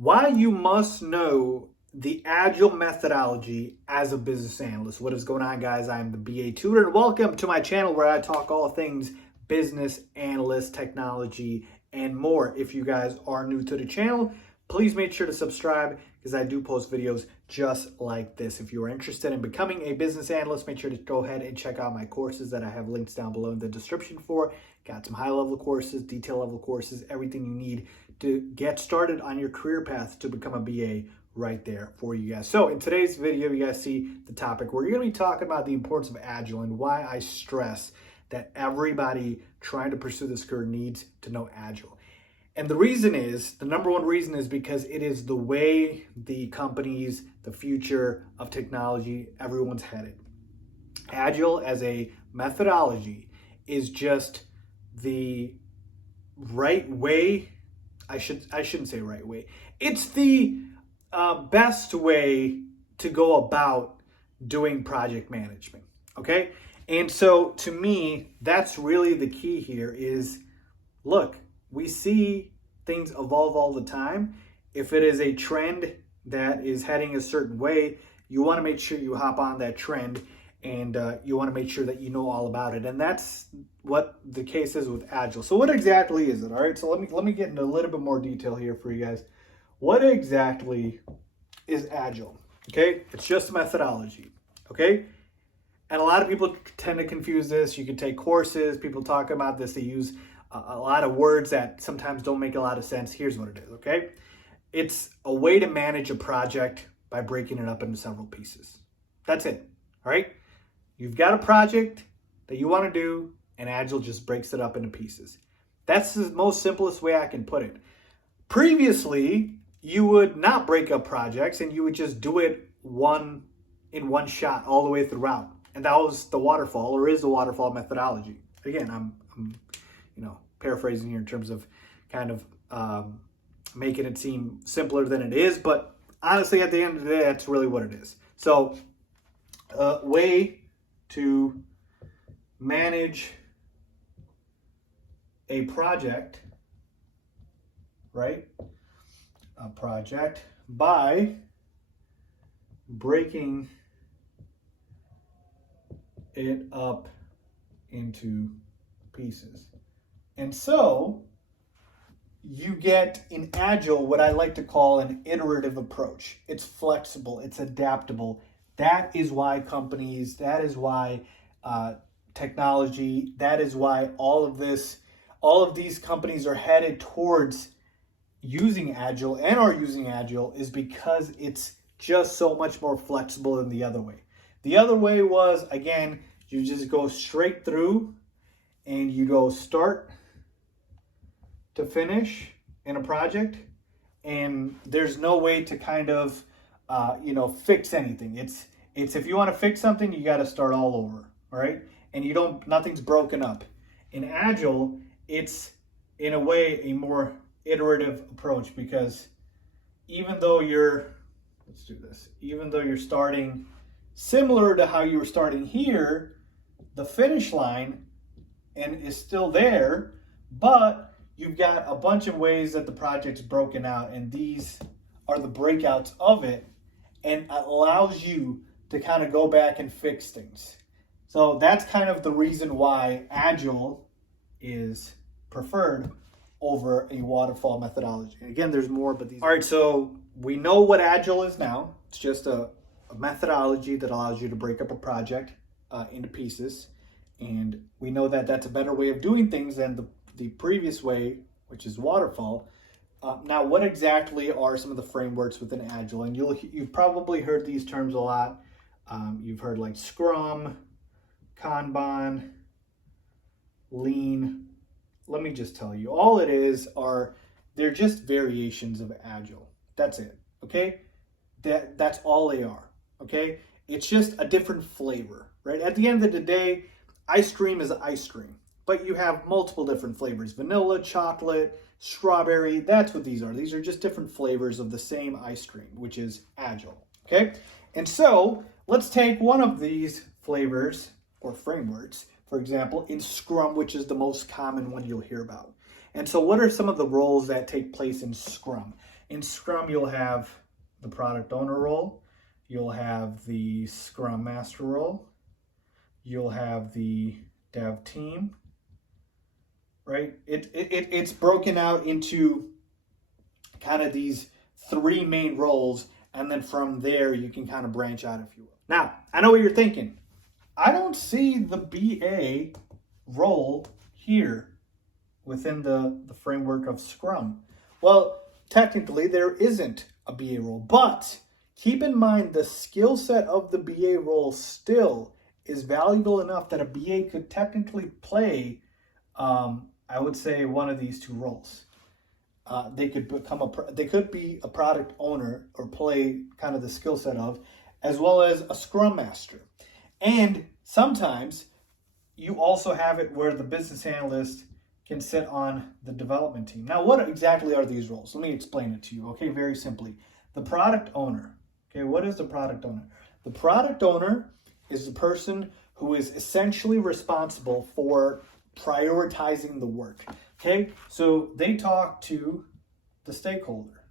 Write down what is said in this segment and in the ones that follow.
Why you must know the Agile methodology as a business analyst. What is going on, guys? I'm the BA Tutor, and welcome to my channel where I talk all things business analyst, technology, and more. If you guys are new to the channel, please make sure to subscribe because I do post videos just like this. If you are interested in becoming a business analyst, make sure to go ahead and check out my courses that I have links down below in the description for. Got some high-level courses, detail-level courses, everything you need to get started on your career path to become a BA right there for you guys. So in today's video, you guys see the topic. We're going to be talking about the importance of Agile and why I stress that everybody trying to pursue this career needs to know Agile. And the reason is, the number one reason is because it is the way the companies, the future of technology, everyone's headed. Agile as a methodology is just the right way. I shouldn't say right way. It's the best way to go about doing project management, okay? And so to me, that's really the key here is, look, we see things evolve all the time. If it is a trend that is heading a certain way, you want to make sure you hop on that trend and you want to make sure that you know all about it. And that's what the case is with Agile. So what exactly is it? All right, so let me get into a little bit more detail here for you guys. What exactly is Agile? Okay, it's just a methodology, okay? And a lot of people tend to confuse this. You can take courses, people talk about this, they use a lot of words that sometimes don't make a lot of sense. Here's what it is, okay? It's a way to manage a project by breaking it up into several pieces. That's it, all right? You've got a project that you want to do, and Agile just breaks it up into pieces. That's the most simplest way I can put it. Previously, you would not break up projects, and you would just do it in one shot all the way throughout. And that was the waterfall, or is the waterfall methodology. Again, I'm paraphrasing here in terms of kind of making it seem simpler than it is, but honestly, at the end of the day, that's really what it is. So, a way to manage a project, right? A project by breaking it up into pieces. And so you get in Agile what I like to call an iterative approach. It's flexible, it's adaptable. That is why companies, that is why technology, that is why all of these companies are headed towards using Agile and are using Agile, is because it's just so much more flexible than the other way. The other way was, again, you just go straight through and you go start to finish in a project, and there's no way to kind of fix anything. It's if you want to fix something, you got to start all over, all right? And nothing's broken up. In Agile, it's in a way a more iterative approach, because even though you're starting similar to how you were starting here, the finish line and is still there, but you've got a bunch of ways that the project's broken out, and these are the breakouts of it, and it allows you to kind of go back and fix things. So that's kind of the reason why Agile is preferred over a waterfall methodology. Again, there's more, but these. All right, so we know what Agile is now. It's just a methodology that allows you to break up a project into pieces. And we know that that's a better way of doing things than the previous way, which is waterfall. Now, what exactly are some of the frameworks within Agile? And you've probably heard these terms a lot. You've heard like Scrum, Kanban, Lean. Let me just tell you, all it is they're just variations of Agile. That's it, okay? That's all they are, okay? It's just a different flavor, right? At the end of the day, ice cream is ice cream, but you have multiple different flavors: vanilla, chocolate, strawberry. That's what these are. These are just different flavors of the same ice cream, which is Agile, okay? And so let's take one of these flavors or frameworks, for example, in Scrum, which is the most common one you'll hear about. And so what are some of the roles that take place in Scrum? In Scrum, you'll have the product owner role, you'll have the Scrum Master role, you'll have the dev team, right? It's broken out into kind of these three main roles, and then from there you can kind of branch out, if you will. Now, I know what you're thinking. I don't see the BA role here within the framework of Scrum. Well, technically there isn't a BA role, but keep in mind the skill set of the BA role still is valuable enough that a BA could technically play, I would say, one of these two roles. They could be a product owner or play kind of the skill set of, as well as a Scrum Master. And sometimes you also have it where the business analyst can sit on the development team. Now, what exactly are these roles? Let me explain it to you, okay, very simply. The product owner, okay, what is the product owner? The product owner is the person who is essentially responsible for prioritizing the work, okay? So they talk to the stakeholder,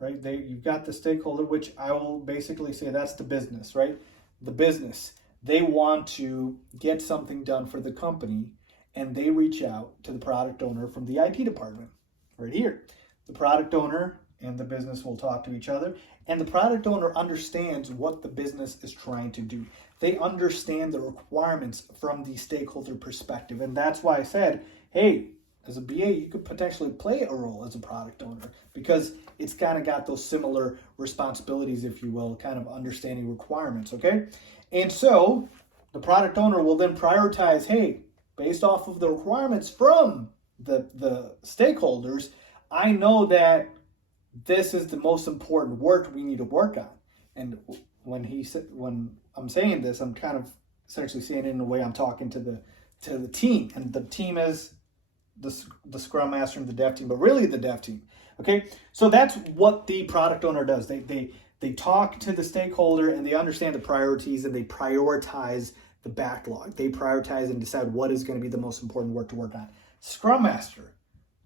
right? You've got the stakeholder, which I will basically say that's the business, right? The business, they want to get something done for the company, and they reach out to the product owner from the IT department, right here. The product owner and the business will talk to each other, and the product owner understands what the business is trying to do. They understand the requirements from the stakeholder perspective, and that's why I said, hey, as a BA, you could potentially play a role as a product owner because it's kind of got those similar responsibilities, if you will, kind of understanding requirements, okay? And so the product owner will then prioritize, hey, based off of the requirements from the stakeholders, I know that this is the most important work we need to work on. And when I'm saying this, I'm kind of essentially saying it in a way I'm talking to the team, and the team is the Scrum Master and the dev team, but really the dev team. Okay, so that's what the product owner does. They talk to the stakeholder and they understand the priorities and they prioritize the backlog. They prioritize and decide what is going to be the most important work to work on. Scrum Master,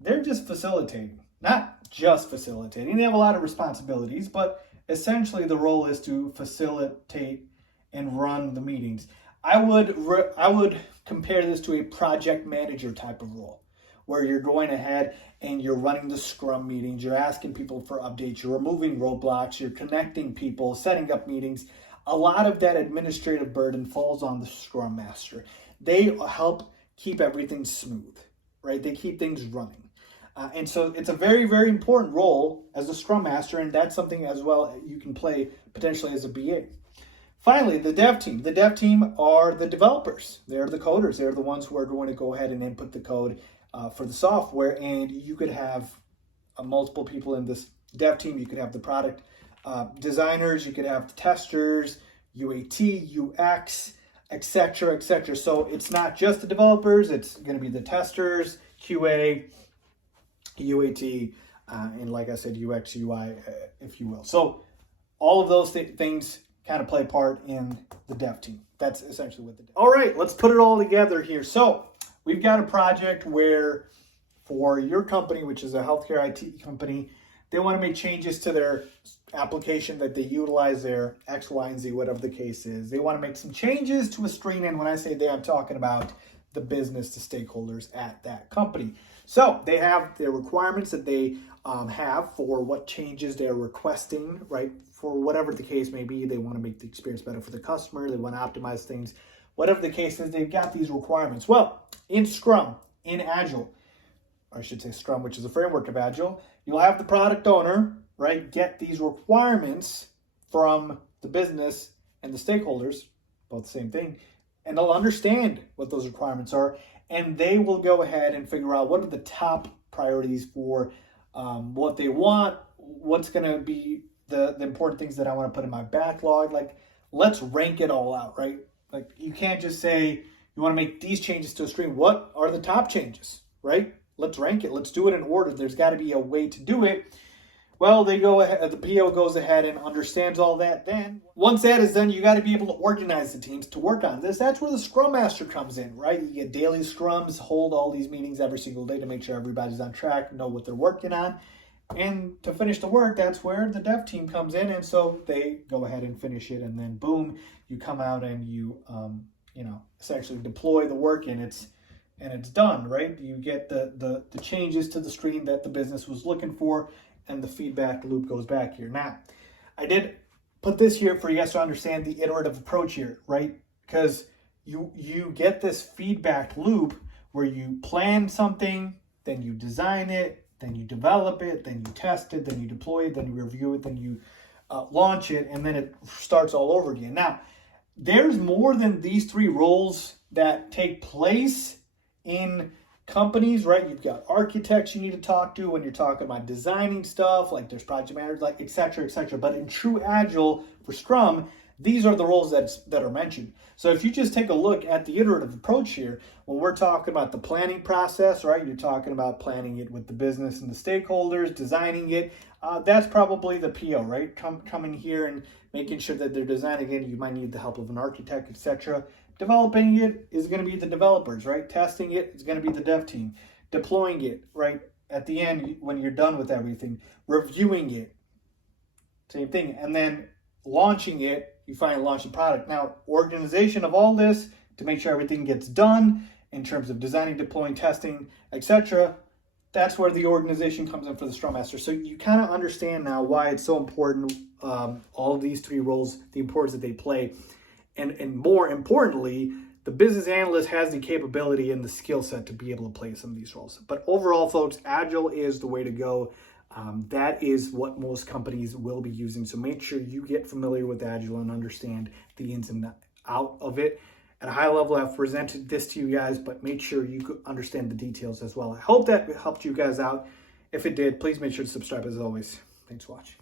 they're just facilitating, not just facilitating. They have a lot of responsibilities, but essentially the role is to facilitate and run the meetings. I would compare this to a project manager type of role, where you're going ahead and you're running the Scrum meetings, you're asking people for updates, you're removing roadblocks, you're connecting people, setting up meetings. A lot of that administrative burden falls on the Scrum Master. They help keep everything smooth, right? They keep things running. And so it's a very, very important role as a Scrum Master, and that's something as well you can play potentially as a BA. Finally, the dev team. The dev team are the developers. They're the coders. They're the ones who are going to go ahead and input the code for the software, and you could have multiple people in this dev team. You could have the product designers, you could have the testers, UAT, UX, etc., etc. So it's not just the developers, it's going to be the testers, QA, UAT, and like I said, UX, UI, if you will. So all of those things kind of play a part in the dev team. That's essentially what the dev. All right, let's put it all together here. So we've got a project where for your company, which is a healthcare IT company, they want to make changes to their application that they utilize their X, Y, and Z, whatever the case is. They want to make some changes to a screen. And when I say they, I'm talking about the business, the stakeholders at that company. So they have their requirements that they have for what changes they're requesting, right? For whatever the case may be, they want to make the experience better for the customer. They want to optimize things. Whatever the case is, they've got these requirements. Well, in Scrum, in Agile, or I should say Scrum, which is a framework of Agile, you'll have the product owner, right, get these requirements from the business and the stakeholders, both the same thing, and they'll understand what those requirements are, and they will go ahead and figure out what are the top priorities for what they want, what's going to be the important things that I want to put in my backlog. Like, let's rank it all out, right? Like, you can't just say you want to make these changes to a screen. What are the top changes, right? Let's rank it. Let's do it in order. There's got to be a way to do it. Well, they go ahead, the PO goes ahead and understands all that. Then, once that is done, you got to be able to organize the teams to work on this. That's where the Scrum Master comes in, right? You get daily scrums, hold all these meetings every single day to make sure everybody's on track, know what they're working on. And to finish the work, that's where the dev team comes in. And so they go ahead and finish it. And then boom, you come out and you, essentially deploy the work, and it's done, right? You get the changes to the stream that the business was looking for, and the feedback loop goes back here. Now, I did put this here for you guys to understand the iterative approach here, right? Because you get this feedback loop where you plan something, then you design it, then you develop it, then you test it, then you deploy it, then you review it, then you launch it, and then it starts all over again. Now, there's more than these three roles that take place in companies, right? You've got architects you need to talk to when you're talking about designing stuff, like there's project managers, like et cetera, et cetera. But in true Agile for Scrum, these are the roles that are mentioned. So if you just take a look at the iterative approach here, when we're talking about the planning process, right? You're talking about planning it with the business and the stakeholders, designing it. That's probably the PO, right? Coming here and making sure that they're designing it. You might need the help of an architect, etc. Developing it is going to be the developers, right? Testing it is going to be the dev team. Deploying it, right? At the end, when you're done with everything, reviewing it, same thing. And then launching it, you finally launch the product. Now, organization of all this to make sure everything gets done in terms of designing, deploying, testing, etc. That's where the organization comes in for the Scrum Master. So you kind of understand now why it's so important, all of these three roles, the importance that they play. And more importantly, the business analyst has the capability and the skill set to be able to play some of these roles. But overall, folks, Agile is the way to go. That is what most companies will be using. So make sure you get familiar with Agile and understand the ins and out of it. At a high level, I've presented this to you guys, but make sure you understand the details as well. I hope that helped you guys out. If it did, please make sure to subscribe as always. Thanks for watching.